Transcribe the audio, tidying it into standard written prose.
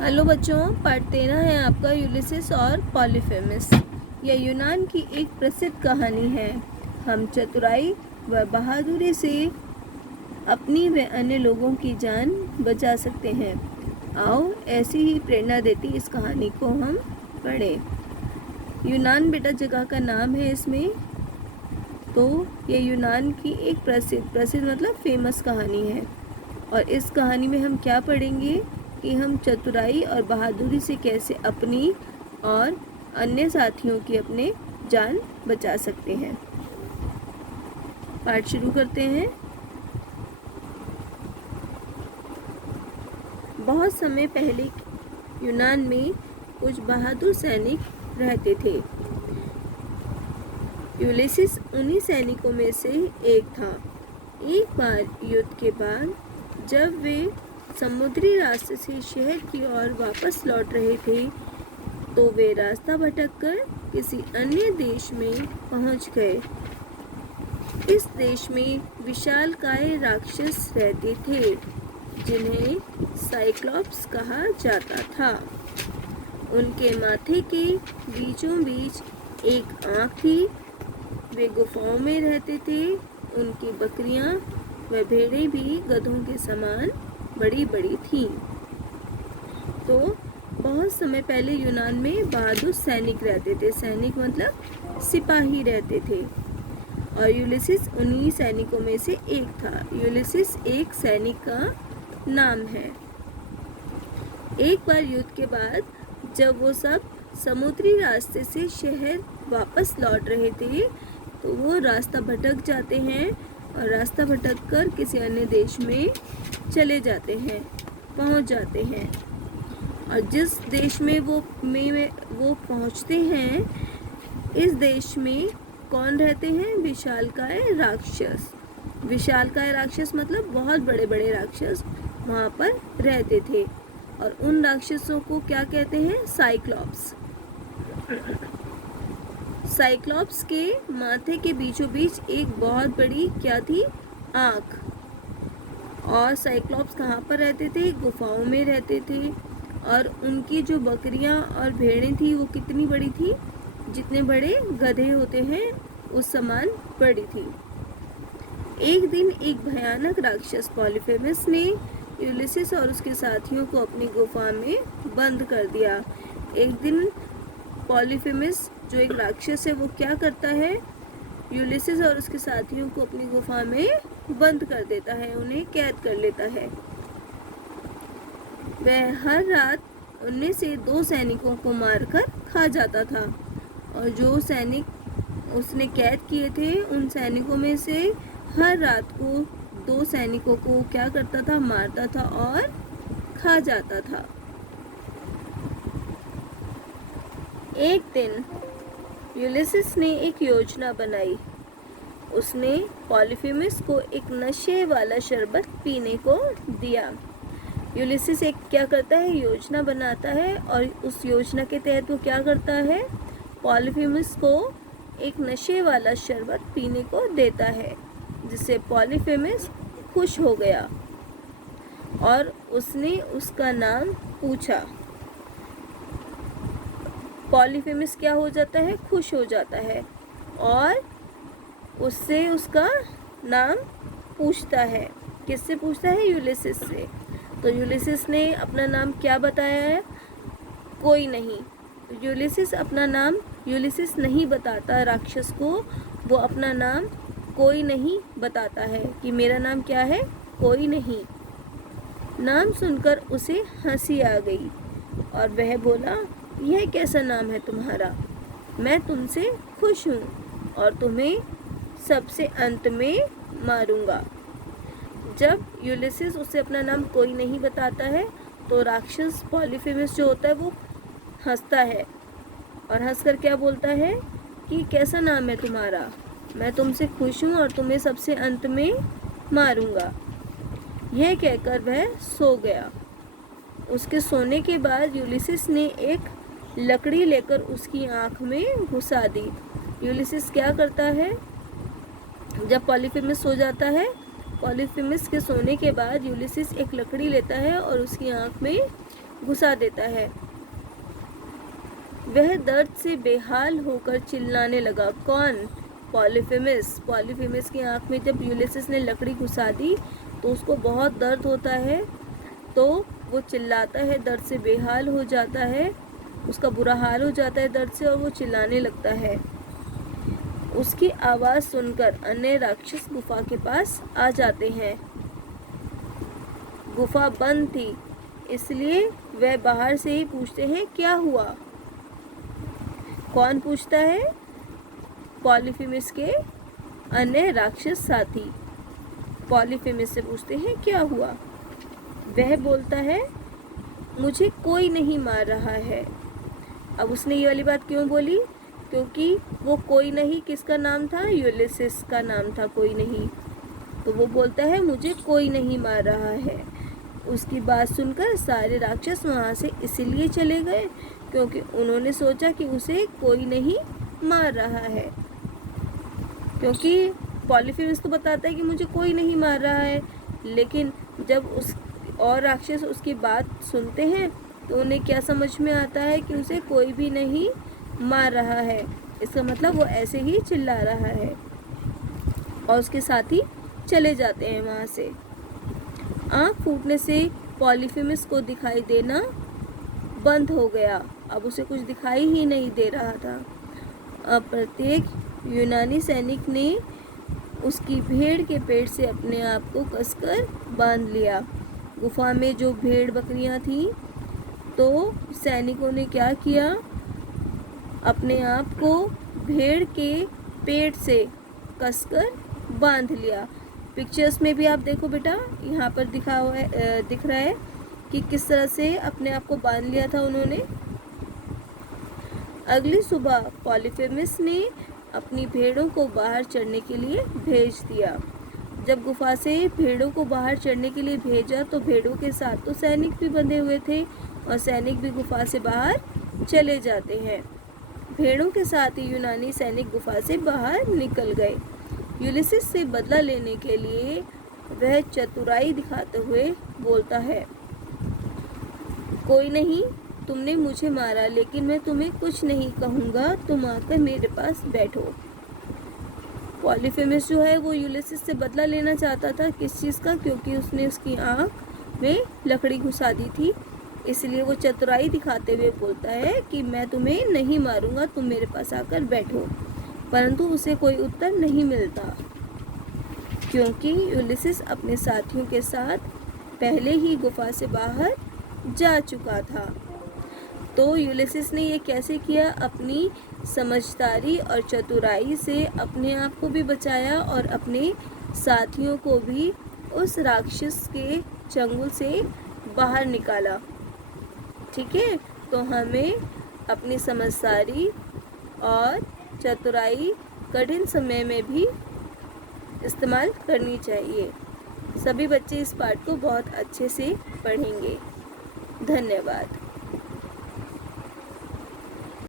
Hello बच्चों, part 13 है आपका यूलिसिस और पॉलीफेमिस। यह यूनान की एक प्रसिद्ध कहानी है। हम चतुराई व बहादुरी से अपनी व अन्य लोगों की जान बचा सकते हैं। आओ ऐसी ही प्रेरणा देती इस कहानी को हम पढ़ें। यूनान बेटा जगह का नाम है इसमें। तो ये यूनान की एक प्रसिद्ध मतलब फेमस कहानी है। और इस कहानी में हम क्या पढ़ेंगे कि हम चतुराई और बहादुरी से कैसे अपनी और अन्य साथियों की अपने जान बचा सकते हैं। पाठ शुरू करते हैं। बहुत समय पहले यूनान में कुछ बहादुर सैनिक रहते थे। यूलिसिस उन्हीं सैनिकों में से एक था। एक बार युद्ध के बाद जब वे समुद्री रास्ते से शहर की ओर वापस लौट रहे थे तो वे रास्ता भटककर किसी अन्य देश में पहुंच गए। इस देश में विशालकाय राक्षस रहते थे जिन्हें साइक्लॉप्स कहा जाता था। उनके माथे के बीचों बीच एक आँख थी। वे गुफाओं में रहते थे। उनकी बकरियां व भेड़ें भी गधों के समान बड़ी बड़ी थीं। तो बहुत समय पहले यूनान में बहादुर सैनिक रहते थे। सैनिक मतलब सिपाही रहते थे और यूलिसिस उन्हीं सैनिकों में से एक था। यूलिसिस एक सैनिक का नाम है। एक बार युद्ध के बाद जब वो सब समुद्री रास्ते से शहर वापस लौट रहे थे तो वो रास्ता भटक जाते हैं और रास्ता भटककर किसी अन्य देश में चले जाते हैं, पहुंच जाते हैं। और जिस देश में वो पहुंचते हैं, इस देश में कौन रहते हैं? विशालकाय राक्षस। विशालकाय राक्षस मतलब बहुत बड़े बड़े राक्षस वहाँ पर रहते थे और उन राक्षसों को क्या कहते हैं? साइक्लॉप्स। साइक्लॉप्स के माथे के बीचों बीच एक बहुत बड़ी क्या थी? आँख। और साइक्लॉप्स कहाँ पर रहते थे? गुफाओं में रहते थे। और उनकी जो बकरियाँ और भेड़ें थी वो कितनी बड़ी थी? जितने बड़े गधे होते हैं उस समान बड़ी थी। एक दिन एक भयानक राक्षस पॉलीफेमिस ने यूलिसिस और उसके साथियों को अपनी गुफा में बंद कर दिया। एक दिन पॉलीफेमिस जो एक राक्षस है वो क्या करता है? यूलिसिस और उसके साथियों को अपनी गुफा में बंद कर देता है, उन्हें कैद कर लेता है। वह हर रात उनमें से 2 सैनिकों को मारकर खा जाता था और जो सैनिक उसने कैद किए थे उन सैनिकों में से हर रात को 2 सैनिकों को क्या करता था? मारता था और खा जाता था। एक दिन यूलिसिस ने एक योजना बनाई। उसने पॉलीफेमिस को एक नशे वाला शरबत पीने को दिया। यूलिसिस एक क्या करता है? योजना बनाता है और उस योजना के तहत वो क्या करता है? पॉलीफेमिस को एक नशे वाला शरबत पीने को देता है जिससे पॉलीफेमिस खुश हो गया और उसने उसका नाम पूछा। पॉलीफेमिस क्या हो जाता है? खुश हो जाता है और उससे उसका नाम पूछता है। किससे पूछता है? यूलिसिस से। तो यूलिसिस ने अपना नाम क्या बताया है? कोई नहीं। यूलिसिस अपना नाम यूलिसिस नहीं बताता राक्षस को, वो अपना नाम कोई नहीं बताता है कि मेरा नाम क्या है? कोई नहीं। नाम सुनकर उसे हंसी आ गई और वह बोला, यह कैसा नाम है तुम्हारा? मैं तुमसे खुश हूँ और तुम्हें सबसे अंत में मारूंगा। जब यूलिसिस उसे अपना नाम कोई नहीं बताता है तो राक्षस पॉलीफेमिस जो होता है वो हंसता है और हंसकर क्या बोलता है कि कैसा नाम है तुम्हारा? मैं तुमसे खुश हूँ और तुम्हें सबसे अंत में मारूंगा। यह कहकर वह सो गया। उसके सोने के बाद यूलिसिस ने एक लकड़ी लेकर उसकी आँख में घुसा दी। यूलिसिस क्या करता है? जब पॉलीफेमिस सो जाता है, पॉलीफेमिस के सोने के बाद यूलिसिस एक लकड़ी लेता है और उसकी आँख में घुसा देता है। वह दर्द से बेहाल होकर चिल्लाने लगा। कौन? पॉलीफेमिस। पॉलीफेमिस की आंख में जब यूलिसिस ने लकड़ी घुसा दी तो उसको बहुत दर्द होता है, तो वो चिल्लाता है, दर्द से बेहाल हो जाता है, उसका बुरा हाल हो जाता है दर्द से और वो चिल्लाने लगता है। उसकी आवाज़ सुनकर अन्य राक्षस गुफा के पास आ जाते हैं। गुफा बंद थी, इसलिए वह बाहर से ही पूछते हैं, क्या हुआ? कौन पूछता है? पॉलीफेमिस के अन्य राक्षस साथी पॉलीफेमिस से पूछते हैं, क्या हुआ? वह बोलता है, मुझे कोई नहीं मार रहा है। अब उसने ये वाली बात क्यों बोली? क्योंकि वो कोई नहीं किसका नाम था? यूलिसिस का नाम था, कोई नहीं। तो वो बोलता है, मुझे कोई नहीं मार रहा है। उसकी बात सुनकर सारे राक्षस वहाँ से इसीलिए चले गए क्योंकि उन्होंने सोचा कि उसे कोई नहीं मार रहा है। क्योंकि पॉलीफेमिस तो बताता है कि मुझे कोई नहीं मार रहा है, लेकिन जब उस और राक्षस उसकी बात सुनते हैं तो उन्हें क्या समझ में आता है कि उसे कोई भी नहीं मार रहा है। इसका मतलब वो ऐसे ही चिल्ला रहा है और उसके साथी चले जाते हैं वहाँ से। आँख फूटने से पॉलीफेमिस को दिखाई देना बंद हो गया। अब उसे कुछ दिखाई ही नहीं दे रहा था। अब प्रत्येक यूनानी सैनिक ने उसकी भेड़ के पेट से अपने आप को कसकर बांध लिया। गुफा में जो भेड़ बकरियां थीं, तो सैनिकों ने क्या किया? अपने आप को भेड़ के पेट से कसकर बांध लिया। पिक्चर्स में भी आप देखो बेटा, यहाँ पर दिख रहा है कि किस तरह से अपने आप को बांध लिया था उन्होंने। अगली सुबह पॉलीफेमिस ने अपनी भेड़ों को बाहर चढ़ने के लिए भेज दिया। जब गुफा से भेड़ों को बाहर चढ़ने के लिए भेजा तो भेड़ों के साथ तो सैनिक भी बंधे हुए थे और सैनिक भी गुफा से बाहर चले जाते हैं। भेड़ों के साथ ही यूनानी सैनिक गुफा से बाहर निकल गए। यूलिसिस से बदला लेने के लिए वह चतुराई दिखाते हुए बोलता है, कोई नहीं, तुमने मुझे मारा, लेकिन मैं तुम्हें कुछ नहीं कहूँगा, तुम आकर मेरे पास बैठो। पॉलीफेमिस जो है वो यूलिसिस से बदला लेना चाहता था। किस चीज़ का? क्योंकि उसने उसकी आँख में लकड़ी घुसा दी थी, इसलिए वो चतुराई दिखाते हुए बोलता है कि मैं तुम्हें नहीं मारूंगा, तुम मेरे पास आकर बैठो। परंतु उसे कोई उत्तर नहीं मिलता क्योंकि यूलिसिस अपने साथियों के साथ पहले ही गुफा से बाहर जा चुका था। तो यूलिसिस ने ये कैसे किया? अपनी समझदारी और चतुराई से अपने आप को भी बचाया और अपने साथियों को भी उस राक्षस के चंगुल से बाहर निकाला। ठीक है, तो हमें अपनी समझदारी और चतुराई कठिन समय में भी इस्तेमाल करनी चाहिए। सभी बच्चे इस पाठ को बहुत अच्छे से पढ़ेंगे। धन्यवाद।